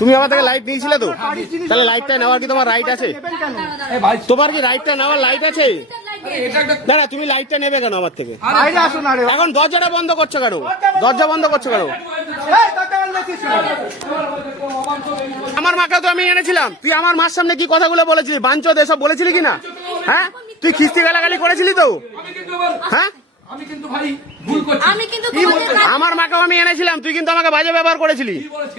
তুমি আমার থেকে লাইট নিয়েছিলে তো, তাহলে লাইটটা নেওয়ার কি তোমার রাইট আছে? তোমার কি রাইটটা নেওয়ার লাইট আছে? দাঁড়া, তুমি লাইটটা নেবে কেন আমার থেকে? এখন দরজাটা বন্ধ করছো কেন? দরজা বন্ধ করছো কেন? আমার মাকে তো আমি এনেছিলাম, তুই আমার মার সামনে কি কথাগুলো বলেছিলি? বাঞ্চদ এসব বলেছিলি কিনা? হ্যাঁ, তুই খিস্তি গালাগালি করেছিলি তো? হ্যাঁ, আমার মাকেও আমি এনেছিলাম, তুই কিন্তু আমাকে বাজে ব্যবহার করেছিলি।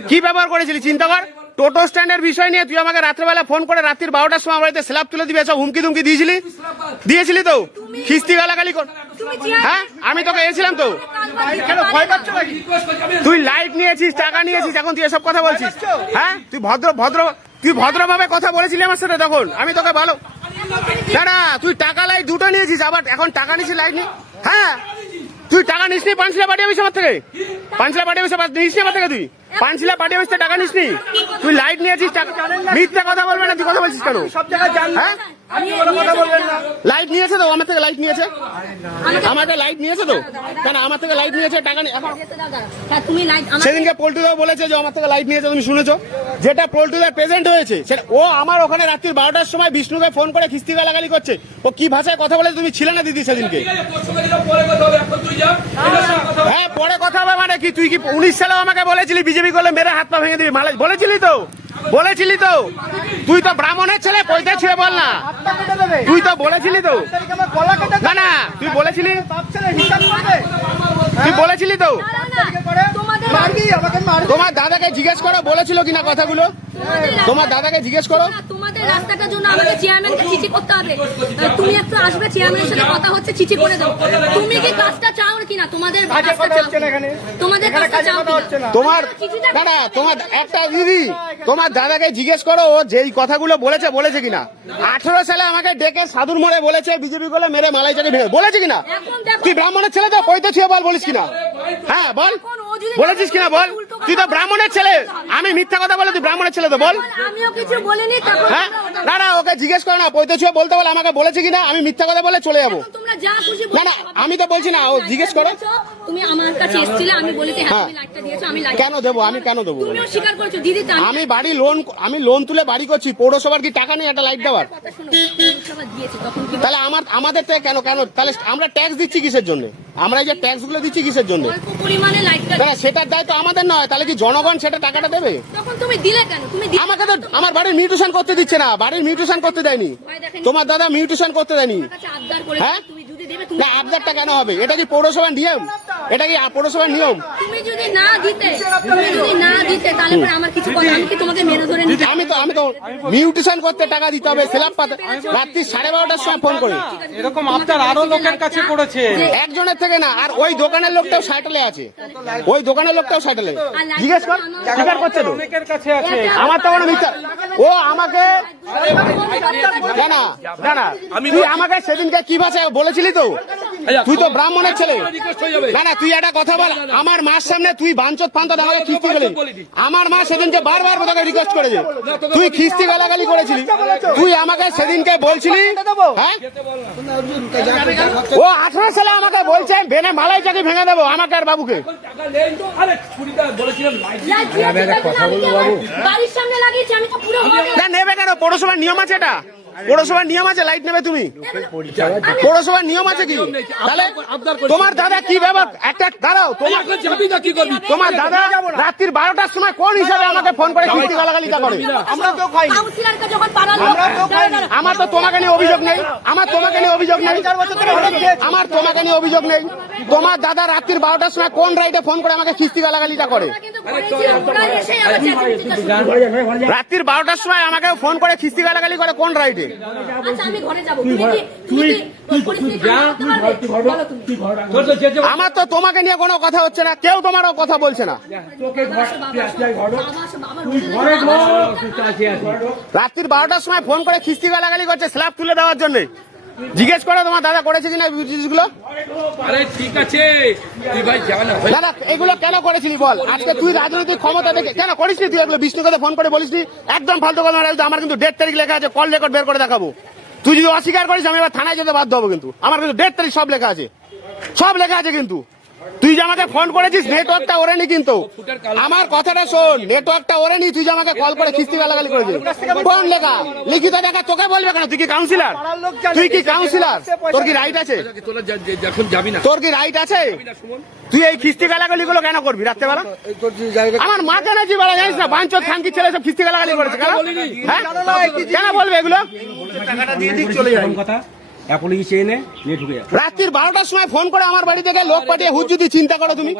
কি ব্যবহার করেছিলি চিন্তা কর। টোটো স্ট্যান্ডের বিষয় নিয়ে তুই আমাকে রাত্রেবেলা ফোন করে রাত্রির 12টার সময় বাড়িতে স্ল্যাব তুলে দিবে সব হুমকি ধুমকি দিয়েছিলি তো? খিস্তি গালাগালি কর। হ্যাঁ, আমি তোকে এসেছিলাম তো। তুই লাইট নিয়েছিস, টাকা নিয়েছিস, এখন তুই এসব কথা বলছিস? হ্যাঁ, তুই ভদ্রভাবে কথা বলেছিলি আমার সাথে তখন, আমি তোকে ভালো। না, তুই টাকা লাইট দুটো নিয়েছিস, আবার এখন টাকা নিয়েছিস লাইট নিয়ে? হ্যাঁ, তুই টাকা নিস নি পাঁচশিলা পার্টি অফিস আমার থেকে? পাঁচশিলা পার্টি অফিস নিস নি আমার থেকে? তুই পাঁচশিলা পার্টি অফিস টাকা নিস নি? তুই লাইট নিয়েছিস, মিথ্যা কথা বলবে না। তুই কথা বলছিস কেন? হ্যাঁ, লাইট নিয়েছে তো আমার থেকে? লাইট নিয়েছে আমাকে, লাইট নিয়েছে তো কেন? আমার থেকে লাইট নিয়েছে, টাকা নিয়ে। সেদিনকে পল্টুদাও বলেছে যে আমার থেকে লাইট নিয়েছে, তুমি শুনেছো? যেটা পল্টুদার প্রেজেন্ট হয়েছে সেটা ও আমার ওখানে রাত্রি 12টার সময় বিষ্ণুকে ফোন করে খিস্তি গালাগালি করছে। ও কি ভাষায় কথা বলেছে তুমি ছিলে না দিদি সেদিনকে? হ্যাঁ, পরে কথা হবে মানে কি? তুই কি 19 সালেও আমাকে বলেছিলি বিজেপি করলে মেরে হাত পা ভেঙে দিবি? বলেছিলি তো? তুই তো ব্রাহ্মণের ছেলে, পয়সা ছুঁয়ে বল না। তুই তো বলেছিলি তো? না, তুই বলেছিলি তো? তোমার দাদাকে জিজ্ঞেস করো বলেছিল কিনা কথাগুলো। তোমার দাদাকে জিজ্ঞেস করো। তোমাদের রাস্তাটার জন্য আমাকে চেয়ারম্যানকে চিঠি করতে হবে। তুমি একটু আসবে, চেয়ারম্যানের সাথে কথা হচ্ছে, চিঠি করে দাও। তুমি কি কাজটা চাও কিনা? তোমাদের কাজটা চাও, তোমাদের কাজটা চাও কিনা? তোমার একটা দিদি, তোমার দাদাকে জিজ্ঞেস করো ও যেই কথাগুলো বলেছে কিনা। 18 সালে আমাকে ডেকে সাধুর মোড়ে বলেছে বিজেপি করলে মেরে মালাই চাকি ভেঙে, বলেছে কিনা? তুই ব্রাহ্মণের ছেলে তো, পয়সা ছুঁয়ে বল, বলিস কিনা? হ্যাঁ বল, বলেছিস কিনা বল? তুই তো ব্রাহ্মণের ছেলে, আমি মিথ্যা কথা বলে তুই ব্রাহ্মণের ছেলে তো বল। আমিও কিছু বলিনি। হ্যাঁ, না, ওকে জিজ্ঞেস করো না, পয়সা ছুঁয়ে বলতে বল আমাকে বলেছে কিনা। আমি মিথ্যা কথা বলে চলে যাবো। না, আমি তো বলছি না, ও জিজ্ঞেস করো। তুমি আমার কাছে এসেছিলে, আমি বলেছি হ্যাঁ তুমি লাইটটা দিয়েছো, আমি লাইট কেন দেবো? আমি কেন দেবো? তুমিও স্বীকার করেছো দিদি। আমি লোন তুলে বাড়ি করছি, পৌরসভার কি টাকা নেই একটা লাইট দেওয়ার? তাহলে আমাদের থেকে কেন তাহলে আমরা ট্যাক্স দিচ্ছি কিসের জন্য? আমরা এই যে ট্যাক্স গুলো দিচ্ছি কিসের জন্য? সেটার দায়িত্ব আমাদের নয়, তাহলে কি জনগণ সেটা টাকাটা দেবে? আমাকে তো আমার বাড়ির মিউটেশন করতে দিচ্ছে না, বাড়ির মিউটেশন করতে দেয়নি। তোমার দাদা মিউটেশন করতে দেয়নি। হ্যাঁ, না, আবদারটা কেন হবে? এটা কি পৌরসভার নিয়ম? এটা কি পৌরসভার নিয়ম? তুমি যদি না দিতে তাহলে আমার কিছু কথা, আমি কি তোমাকে মেরে ধরে নিতে? আমি তো মিউটেশন করতে টাকা দিতে হবে, স্ল্যাব পাতে রাত্রি 12:30টার সময় ফোন করে। এরকম আপনার আরো লোকের কাছে করেছে, একজনের থেকে না। আর ওই দোকানের লোকটাও সাইটেলে আছে, ওই দোকানের লোকটাও সাইটেলে। জিজ্ঞেস কর, স্বীকার করছে তো? অনেকের কাছে আছে। আমার তো কোনো মিথ্যা। ও আমাকে না, তুই আমাকে সেদিনকে কি ভাষায় বলেছিলি তো? তুই তো ব্রাহ্মণের ছেলে। না, তুই একটা কথা বল। আমার মার সামনে তুই বাঞ্চত ফান্তত আমাকে খিস্তি গেলি। আমার মা সেদিনকে বারবার তোকে রিকোয়েস্ট করেছে, তুই খিস্তি গালাগালি করেছিলি। তুই আমাকে সেদিনকে বলছিলি, হ্যাঁ, ও 18 সালে আমাকে বলছে বেনে মালাই চাকি ভেঙে দেবো আমাকে আর বাবুকে। নেবে কেন? পৌরসভার নিয়ম আছে, এটা পৌরসভার নিয়ম আছে, লাইট নেবে তুমি? পৌরসভার নিয়ম আছে কি? তাহলে তোমার দাদা কি ব্যাপার? একটা দাঁড়াও, তোমার দাদা রাত্রির 12টার সময় কোন হিসাবে আমাকে ফোন করে খিস্তি গালাগালিটা করে? আমার তো তোমাকে নিয়ে অভিযোগ নেই, আমার তোমাকে নিয়ে অভিযোগ নেই। তোমার দাদা রাত্রির 12টার সময় কোন রাইটে ফোন করে আমাকে খিস্তি গালাগালিটা করে? রাত্রির 12টার সময় আমাকে ফোন করে খিস্তি গালাগালি করে কোন রাইটে? আমার তো তোমাকে নিয়ে কোনো কথা হচ্ছে না, কেউ তোমারও কথা বলছে না। রাত্রির 12টার সময় ফোন করে খিস্তি গালাগালি করছে স্ল্যাব তুলে দেওয়ার জন্য। জিজ্ঞেস করো তোমার দাদা করেছে কিনা জিনিসগুলো। ঠিক আছে, দাদা এগুলো কেন করেছিলি বল? আজকে তুই রাজনৈতিক ক্ষমতা দেখে কেন করিস নি? তুই এগুলো বিষ্ণুকে ফোন করে বলিস নি? একদম ফালতু কথা। আমার কিন্তু ডেট তারিখ লেখা আছে, কল রেকর্ড বের করে দেখাবো। তুই যদি অস্বীকার করিস আমি এবার থানায় যেতে বাধ্য হবো। কিন্তু আমার কিন্তু ডেট তারিখ সব লেখা আছে, কিন্তু তুই যে আমাকে ফোন করেছিস নেটওয়ার্কটা ওরেনি কিন্তু আমার কথাটা শোন, নেটওয়ার্কটা ওরেনি। তুই যে আমাকে কল করে কিস্তি গালাগালি করেছিস, কোন লেখা লিখিত দেখা তোকে বলবে কেন? তুই কি কাউন্সিলর? তুই কি কাউন্সিলর? তোর কি রাইট আছে? তোরা যখন যাবি না তোর কি রাইট আছে? তুই এই কিস্তি গালাগালি গুলো কেন করবি রাত্রেবেলা? আমার মা কেন বেলা জানিস না বাঞ্চত খানকি ছেলে সব কিস্তি গালাগালি করেছে কেন? হ্যাঁ কেন বলবে এগুলো? টাকাটা দিয়ে দিক চলে যায় কথা অ্যাপোলজি চেয়ে নে নিয়ে ঢুকে যা। রাত্রির 12টার সময় ফোন করে আমার বাড়ি থেকে লোক পাঠিয়ে হুজ্জুতি চিন্তা করো তুমি।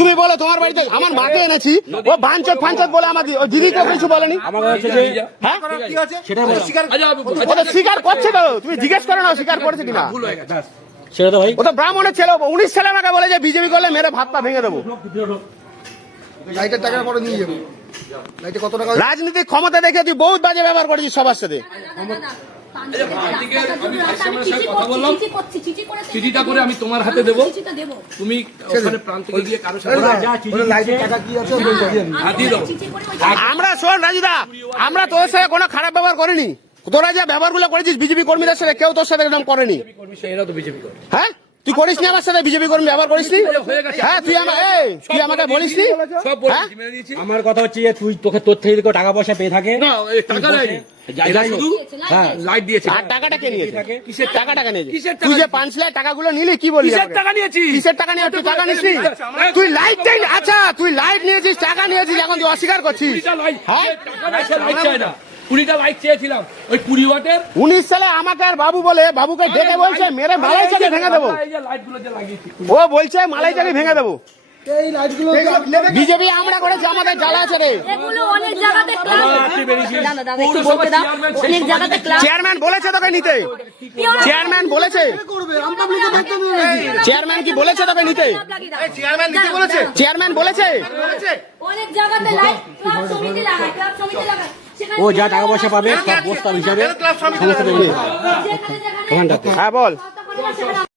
তুমি বলো তোমার বাড়িতে আমার মাকে এনেছি, ও বাঞ্চত ফাঞ্চত বলে আমার ও দিদিকে কিছু বলেনি। আমার কথা হচ্ছে যে হ্যাঁ সেটাই বলো। ও তো স্বীকার করছে তো, তুমি জিজ্ঞেস করো না স্বীকার করেছে কিনা। ব্যাস, সেটা তো ভাই ও তো ব্রাহ্মণের ছেলে, 19 ছেলে আমাকে বলে যে বিজেপি করলে মেরে ভাত পা ভেঙে দেবো। লাইটের টাকা পরে নিয়ে যাবো। লাইটে কত টাকা? রাজনীতিক ক্ষমতা দেখে তুই বহুত বাজে ব্যবহার করেছিস সবার সাথে। চিঠিটা করে আমি তোমার হাতে দেবো, তুমি ওখানে প্রান্তিকে গিয়ে কারোর সাথে যা চিঠি লাইটের টাকা কি আছে বলতে দিয়ে হাতিয়ে দাও। আমরা শোন রাজুদা, আমরা তোর সাথে কোনো খারাপ ব্যবহার করিনি। তোরা যে ব্যবহারগুলো করেছিস বিজেপি কর্মীদের সাথে কেউ তোর সাথে এরকম করেনি। এরা তো বিজেপি করে। হ্যাঁ তুই করিসনি আমার সাথে বিজেপি কর্মী ব্যবহার করিসনি? হ্যাঁ তুই আমাকে বলিসনি? সব হ্যাঁ? বলেছি, মেনে নিয়েছি। আমার কথা হচ্ছে যে তুই তোকে তোর থেকে কেউ টাকা পয়সা পেয়ে থাকে না, এই টাকা দেয়নি। এরা শুধু হ্যাঁ লাইট দিয়েছে। আর টাকাটা কে নিয়েছে? কিসের টাকাটা কে নিয়েছে? কিসের টাকা? তুই যে 5 লাখ টাকাগুলো নিলি কি বললি? কিসের আমাকে? টাকা নিয়েছি? কিসের টাকা নিয়ে তুই টাকা নিসনি? তুই লাইট চাই? আচ্ছা তুই লাইট নিয়েছিস, টাকা নিয়েছিস, এখন তুই অস্বীকার করছিস। 20টা লাইট, হ্যাঁ? টাকা নিয়েছে, লাইট চাই না। 20টা লাইট চেয়েছিলাম, ওই 20 ওয়াটের। 19 সালে আমাকে আর বাবু বলে, বাবুকে ডেকে বলছে মেরে মালাই চাকে ভেঙে দেবো। এই যে লাইটগুলো যে লাগিয়েছি। ও বলছে মালাই চাকে ভেঙে দেবো। এই লাইটগুলো বিজেপি আমরা করেছি, আমাদের জ্বালা আছে রে। এগুলো অনেক জায়গাতে ক্লাব দাদা একটু বলতে দাও, অনেক জায়গাতে ক্লাব চেয়ারম্যান বলেছে তোকে নিতে? চেয়ারম্যান বলেছে? করবে আমি পাবলিককে দেখতে দেবো নাকি? চেয়ারম্যান কি বলেছে তোকে নিতে? চেয়ারম্যান দিতে বলেছে? চেয়ারম্যান বলেছে? অনেক জায়গাতে লাইট ক্লাব সমিতি লাগায়, ক্লাব সমিতি লাগায়। সেখানে ও যা টাকা পয়সা পাবে সব বস্তা হিসাবে সমস্ত দেবে যেখানে যেখানে ওখানটাতে হ্যাঁ বল। সেখানে